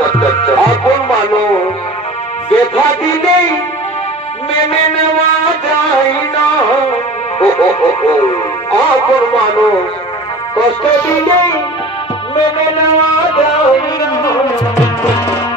আপন মানুষ ব্যথা দিলেই মেনে নেওয়া যায় না, আপন মানুষ কষ্ট দিলেই মেনে নেওয়া যায় না।